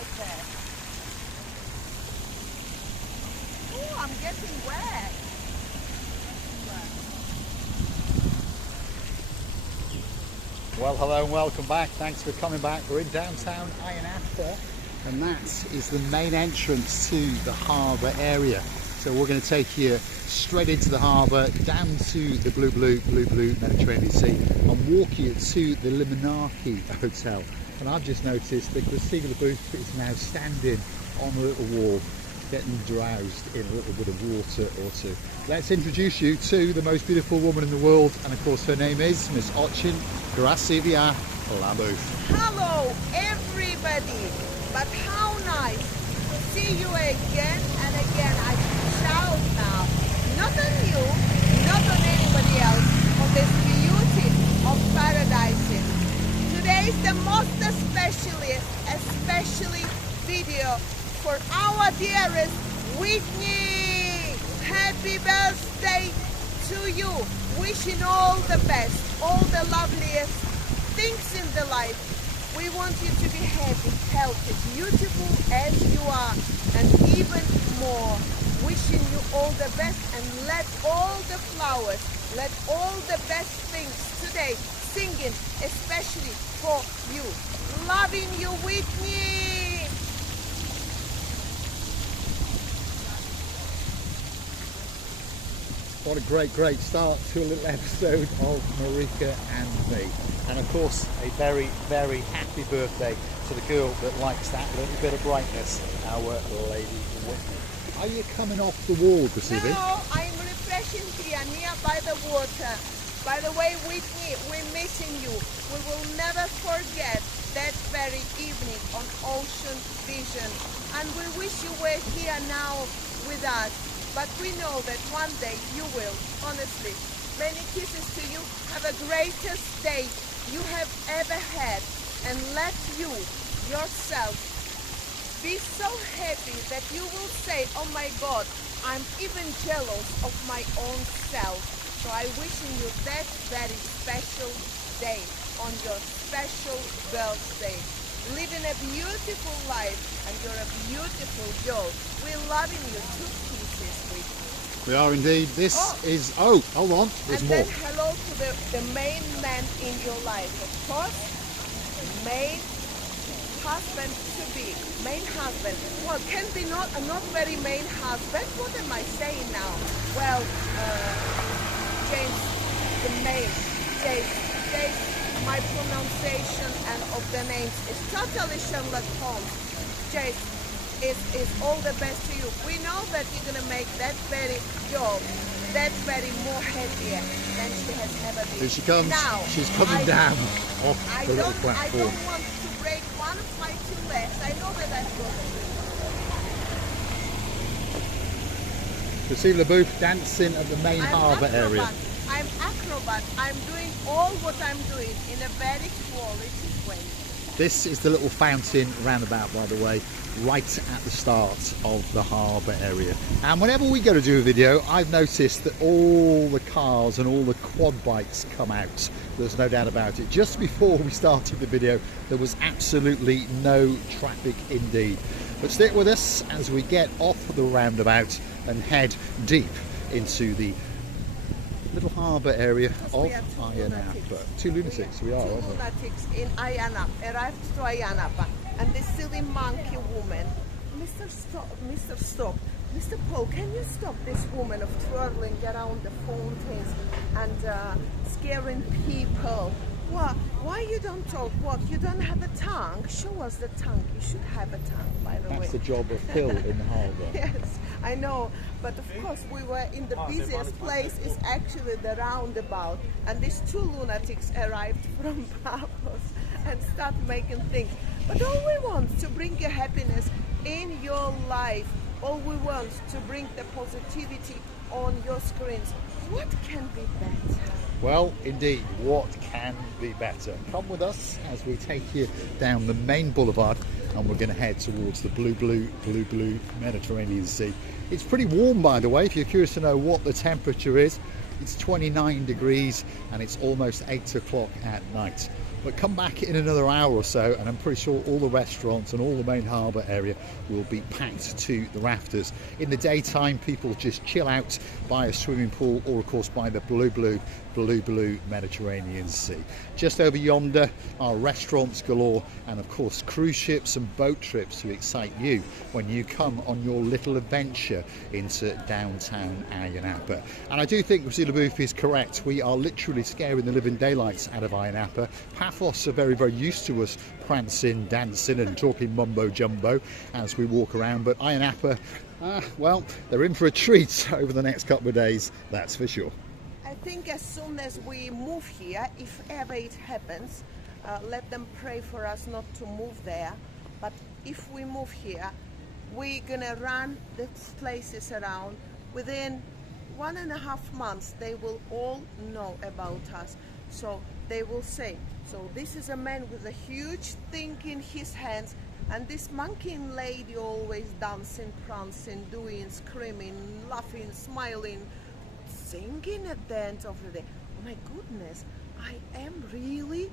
like that. Oh, I'm getting wet. Well, hello and welcome back. Thanks for coming back. We're in downtown Ayia Napa, and that is the main entrance to the harbour area. So we're going to take you straight into the harbour, down to the blue Mediterranean Sea, and walk you to the Liminarki hotel. And I've just noticed that Christina the Booth is now standing on a little wharf, getting drowsed in a little bit of water or two. Let's introduce you to the most beautiful woman in the world, and of course her name is Miss Ayia Napa. Hello everybody, but how nice to see you again and again. I shout now, not on you, not on anybody else, on this beauty of paradises. Today is the most especially video for our dearest Whitney. Happy birthday to you. Wishing all the best, all the loveliest things in the life. We want you to be happy, healthy, beautiful as you are, and even more. Wishing you all the best, and let all the flowers, let all the best things today singing, especially for you. Loving you, Whitney. What a great start to a little episode of Marika and me. And of course, a very happy birthday to the girl that likes that little bit of brightness, our Lady Whitney. Are you coming off the wall this evening? No, I'm refreshing here near by the water. By the way, Whitney, we're missing you. We will never forget that very evening on Ocean Vision. And we wish you were here now with us. But we know that one day you will, honestly. Many kisses to you. Have a greatest day you have ever had. And let you, yourself, be so happy that you will say, oh my God, I'm even jealous of my own self. So I'm wishing you that very special day on your special birthday. Living a beautiful life, and you're a beautiful girl. We're loving you. 2 pieces with you. We are indeed. This is, hold on, there's and more. And then hello to the main man in your life, of course. The main husband to be. Main husband. Well, can be not very main husband. What am I saying now? Well, James, the main. James. My pronunciation and of the names is totally Sherlock Holmes. Jace is all the best to you. We know that you're gonna make that very girl, that very more happier than she has ever been. Here she comes. Now, she's coming down off the little platform. I don't want to break one of my 2 legs. I know that I've got to. Christina the Booth dancing at the main harbour area. I'm acrobat. I'm doing all what I'm doing in a very quality way. This is the little fountain roundabout, by the way, right at the start of the harbour area. And whenever we go to do a video, I've noticed that all the cars and all the quad bikes come out. There's no doubt about it. Just before we started the video, there was absolutely no traffic indeed. But stick with us as we get off the roundabout and head deep into the little harbour area of Ayia Napa. 2 lunatics, we are, aren't we? 2 lunatics in Ayia Napa, arrived to Ayia Napa, and this silly monkey woman. Mr. Paul, can you stop this woman of twirling around the fountains and scaring people? Why you don't talk? What, you don't have a tongue? Show us the tongue. You should have a tongue, by the way. That's the job of Phil in the harbour. Yes, I know. But of course, we were in the busiest place, is actually the roundabout. And these 2 lunatics arrived from Barbados and start making things. But all we want is to bring you happiness in your life. All we want to bring the positivity on your screens. What can be better? Well, indeed, what can be better? Come with us as we take you down the main boulevard, and we're going to head towards the blue Mediterranean Sea. It's pretty warm, by the way, if you're curious to know what the temperature is. It's 29 degrees and it's almost 8 o'clock at night. But come back in another hour or so and I'm pretty sure all the restaurants and all the main harbour area will be packed to the rafters. In the daytime, people just chill out by a swimming pool or of course by the blue Mediterranean Sea. Just over yonder are restaurants galore and of course cruise ships and boat trips to excite you when you come on your little adventure into downtown Ayia Napa. And I do think Rosila Booth is correct. We are literally scaring the living daylights out of Ayia Napa. Paphos are very, very used to us prancing, dancing and talking mumbo jumbo as we walk around, but Ayia Napa, well, they're in for a treat over the next couple of days, that's for sure. I think as soon as we move here, if ever it happens, let them pray for us not to move there. But if we move here, we're gonna run these places around. Within 1.5 months, they will all know about us. So they will say, so this is a man with a huge thing in his hands, and this monkey lady always dancing, prancing, doing, screaming, laughing, smiling, singing at the end of the day. Oh my goodness, I am really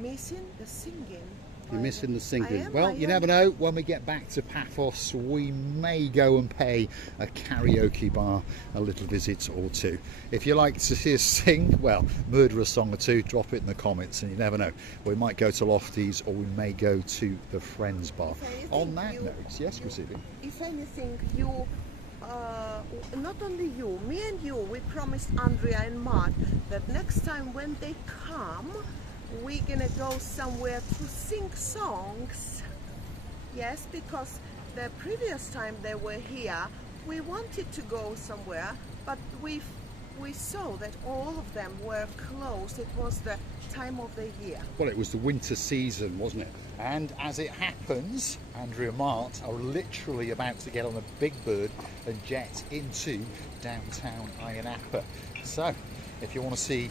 missing the singing. You're missing the singing. Well, you never know, when we get back to Paphos we may go and pay a karaoke bar a little visit or two. If you like to see us sing, well, murder a song or two, drop it in the comments and you never know. We might go to Lofty's or we may go to the Friends bar. On that note, yes, Chrissy. If anything, you not only you, me and you, we promised Andrea and Mark that next time when they come, we're gonna go somewhere to sing songs. Yes, because the previous time they were here, we wanted to go somewhere, but we saw that all of them were closed. It was the time of the year. Well, it was the winter season, wasn't it? And as it happens, Andrea and Mart are literally about to get on a big bird and jet into downtown Ayia Napa. So, if you want to see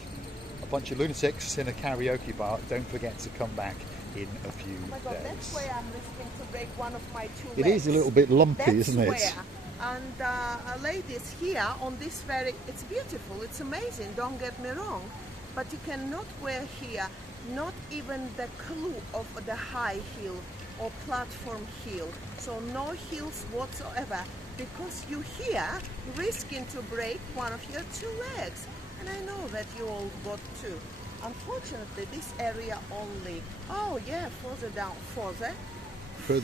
a bunch of lunatics in a karaoke bar, don't forget to come back in a few days. Oh my God, that's where I'm risking to break one of my two legs. It is a little bit lumpy, that's isn't it? Where. And ladies, here on this ferry, it's beautiful, it's amazing, don't get me wrong, but you cannot wear here not even the clue of the high heel or platform heel, so no heels whatsoever, because you here risking to break one of your two legs. And I know that you all got two. Unfortunately, this area only, oh yeah, further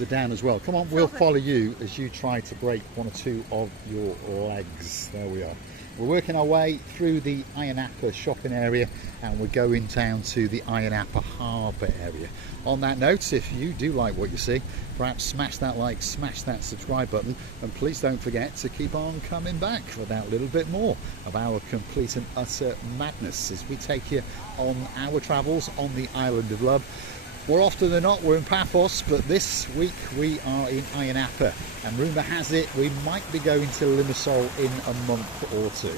down as well. Come on, we'll follow you as you try to break one or two of your legs. There we are. We're working our way through the Ayia Napa shopping area and we're going down to the Ayia Napa Harbour area. On that note, if you do like what you see, perhaps smash that like, smash that subscribe button, and please don't forget to keep on coming back for that little bit more of our complete and utter madness as we take you on our travels on the island of love. More often than not, we're in Paphos, but this week we are in Ayia Napa, and rumour has it we might be going to Limassol in a month or two.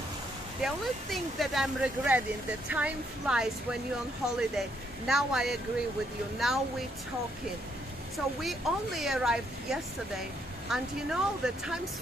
The only thing that I'm regretting, the time flies when you're on holiday. Now I agree with you, now we're talking. So we only arrived yesterday, and you know, the times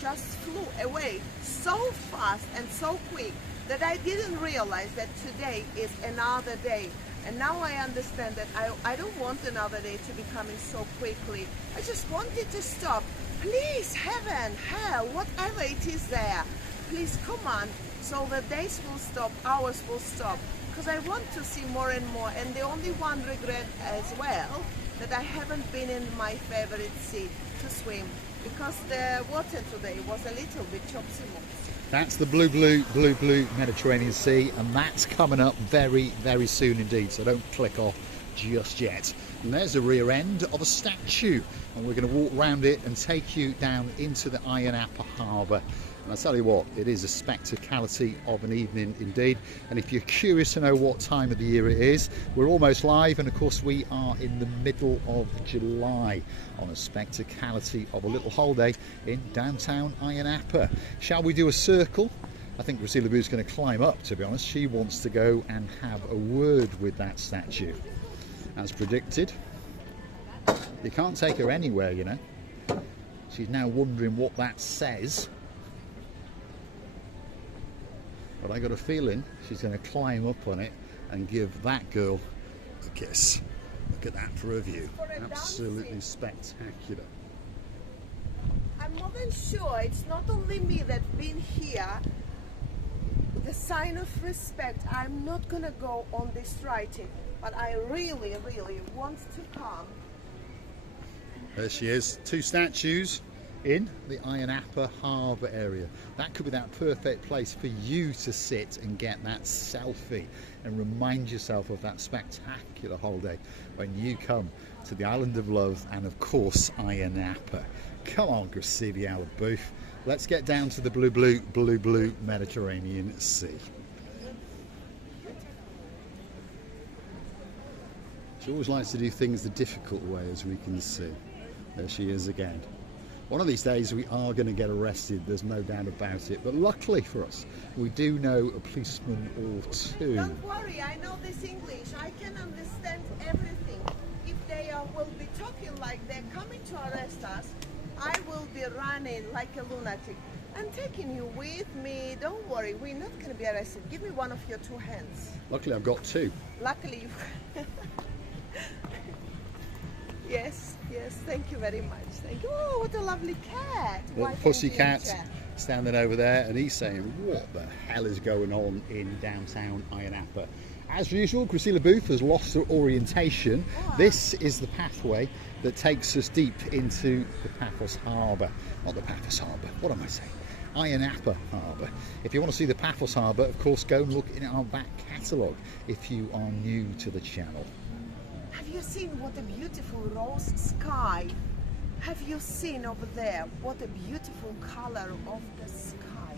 just flew away so fast and so quick that I didn't realize that today is another day. And now I understand that I don't want another day to be coming so quickly. I just wanted to stop. Please, heaven, hell, whatever it is there, please come on, so the days will stop, hours will stop, because I want to see more and more. And the only one regret as well, that I haven't been in my favorite sea to swim, because the water today was a little bit choppy-moppy. That's the blue Mediterranean Sea, and that's coming up very, very soon indeed, so don't click off just yet. And there's the rear end of a statue, and we're going to walk around it and take you down into the Ayia Napa Harbour. And I tell you what, it is a spectacality of an evening indeed. And if you're curious to know what time of the year it is, we're almost live, and of course we are in the middle of July on a spectacality of a little holiday in downtown Ayia Napa. Shall we do a circle? I think Rosila Boo's going to climb up, to be honest. She wants to go and have a word with that statue. As predicted. You can't take her anywhere, you know. She's now wondering what that says. But I got a feeling she's going to climb up on it and give that girl a kiss. Look at that for a view. Absolutely spectacular. I'm more than sure it's not only me that's been here. With a sign of respect, I'm not gonna go on this writing, but I really, really want to come. There she is, 2 statues in the Ayia Napa Harbour area. That could be that perfect place for you to sit and get that selfie and remind yourself of that spectacular holiday when you come to the island of love and of course Ayia Napa. Come on, Ayia Napa, let's get down to the blue Mediterranean Sea. She always likes to do things the difficult way, as we can see. There she is again. One of these days we are going to get arrested, there's no doubt about it, but luckily for us we do know a policeman or 2. Don't worry, I know this English, I can understand everything. If they will be talking like they're coming to arrest us, I will be running like a lunatic. I'm taking you with me, don't worry, we're not going to be arrested. Give me one of your 2 hands. Luckily I've got 2. Luckily you... Yes, thank you very much. Thank you. Oh, what a lovely cat. Little pussy cat standing over there, and he's saying, what the hell is going on in downtown Ayia Napa? As usual, Cressida Booth has lost her orientation. Oh. This is the pathway that takes us deep into the Paphos Harbour. Not the Paphos Harbour, what am I saying? Ayia Napa Harbour. If you want to see the Paphos Harbour, of course, go and look in our back catalogue if you are new to the channel. Have you seen what a beautiful rose sky? Have you seen over there what a beautiful color of the sky?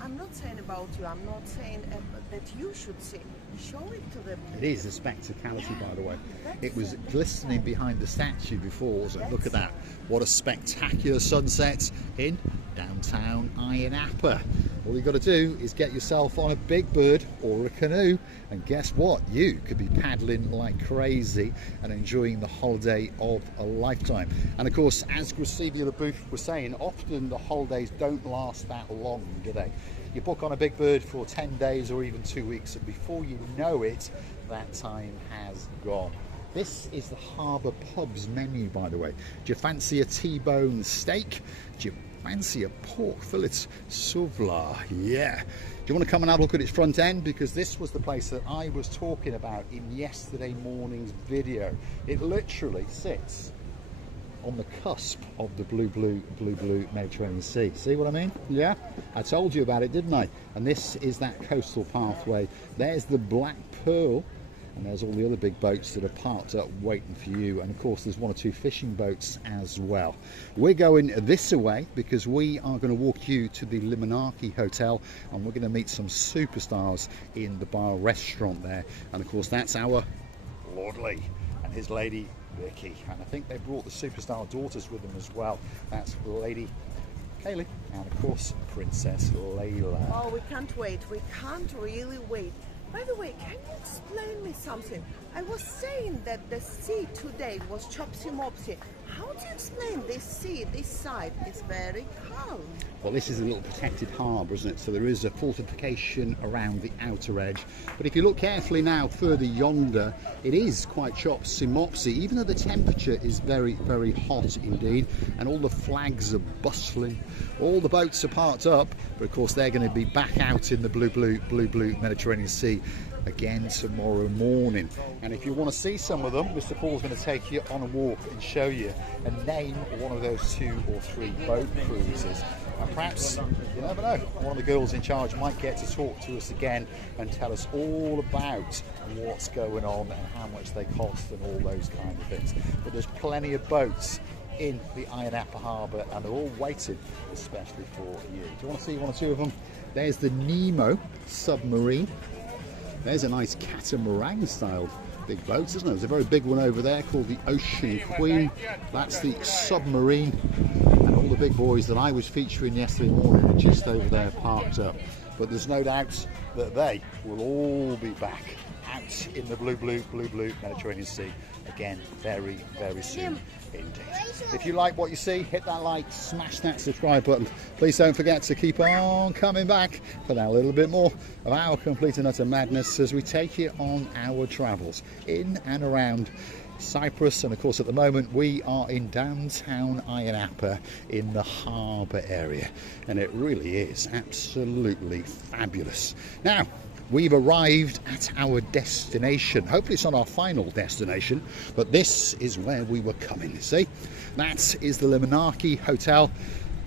I'm not saying about you, I'm not saying that you should see. Show it to them. It is a spectacality, by the way. It was glistening behind the statue before, so look at that. What a spectacular sunset in downtown Ayia Napa. All you've got to do is get yourself on a big bird or a canoe, and guess what? You could be paddling like crazy and enjoying the holiday of a lifetime. And of course, as Cressida Booth was saying, often the holidays don't last that long, do they? You book on a big bird for 10 days or even 2 weeks, and before you know it, that time has gone. This is the Harbour Pub's menu, by the way. Do you fancy a T-bone steak? Do you fancy a pork fillet souvla? Yeah. Do you want to come and have a look at its front end? Because this was the place that I was talking about in yesterday morning's video. It literally sits on the cusp of the blue Mediterranean Sea. See what I mean? Yeah, I told you about it, didn't I? And this is that coastal pathway. There's the Black Pearl, and there's all the other big boats that are parked up waiting for you, and of course there's 1 or 2 fishing boats as well. We're going this way because we are going to walk you to the Liminarki hotel, and we're going to meet some superstars in the bar restaurant there, and of course that's our Lord Lee and his lady Vicky, and I think they brought the superstar daughters with them as well. That's Lady Kaylee and of course Princess Layla. Oh, we can't wait, we can't really wait. By the way, can you explain me something? I was saying that the sea today was chopsy-mopsy. How do you explain this sea, this side? It's very calm. Well, this is a little protected harbour, isn't it? So there is a fortification around the outer edge. But if you look carefully now further yonder, it is quite chopsy-mopsy, even though the temperature is very, very hot indeed. And all the flags are bustling. All the boats are parked up, but of course they're going to be back out in the blue Mediterranean Sea again tomorrow morning. And if you want to see some of them, Mr. Paul's going to take you on a walk and show you and name one of those 2 or 3 boat cruises. And perhaps, you never know, one of the girls in charge might get to talk to us again and tell us all about what's going on and how much they cost and all those kind of things. But there's plenty of boats in the Ayia Napa Harbour, and they're all waiting especially for you. Do you want to see 1 or 2 of them? There's the Nemo submarine. There's a nice catamaran style big boat, isn't there? There's a very big one over there called the Ocean Queen. That's the submarine, and all the big boys that I was featuring yesterday morning are just over there parked up. But there's no doubt that they will all be back out in the blue Mediterranean Sea again very, very soon indeed. If you like what you see, hit that like, smash that subscribe button. Please don't forget to keep on coming back for that little bit more of our complete and utter madness as we take you on our travels in and around Cyprus. And of course at the moment we are in downtown Ayia Napa in the harbour area, and it really is absolutely fabulous. Now we've arrived at our destination. Hopefully it's not our final destination, but this is where we were coming, see? That is the Liminarki Hotel.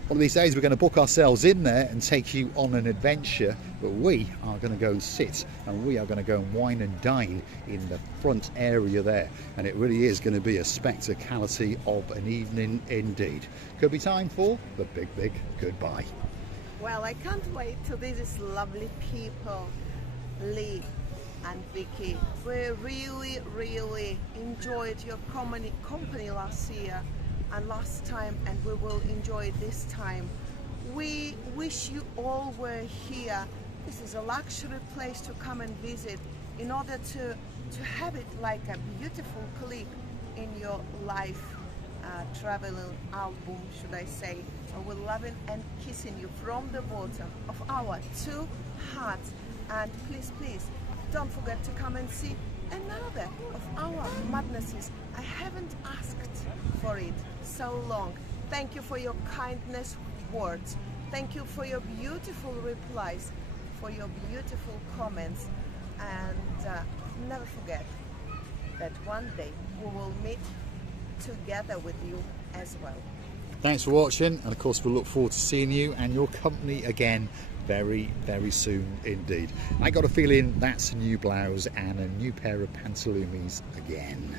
One of these days we're going to book ourselves in there and take you on an adventure, but we are going to go and sit and we are going to go and wine and dine in the front area there, and it really is going to be a spectacality of an evening indeed. Could be time for the big goodbye. Well, I can't wait to visit these lovely people, Lee and Vicky. We really enjoyed your company last year and last time, and we will enjoy this time. We wish you all were here. This is a luxury place to come and visit in order to have it like a beautiful clip in your life travel album, should I say. So we're loving and kissing you from the bottom of our two hearts. And please don't forget to come and see another of our madnesses. I haven't asked for it so long. Thank you for your kindness words. Thank you for your beautiful replies, for your beautiful comments, and never forget that one day we will meet together with you as well. Thanks for watching, and of course we'll look forward to seeing you and your company again very soon indeed. I got a feeling that's a new blouse and a new pair of pantaloons again.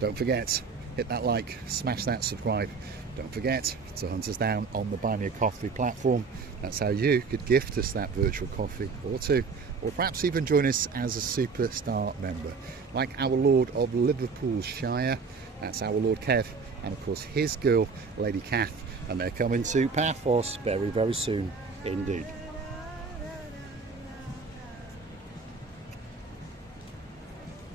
Don't forget, hit that like, smash that subscribe. Don't forget to hunt us down on the Buy Me a Coffee platform. That's how you could gift us that virtual coffee or two, or perhaps even join us as a superstar member, like our Lord of Liverpoolshire. That's our Lord Kev, and of course his girl Lady Kath, and they're coming to Paphos very soon indeed.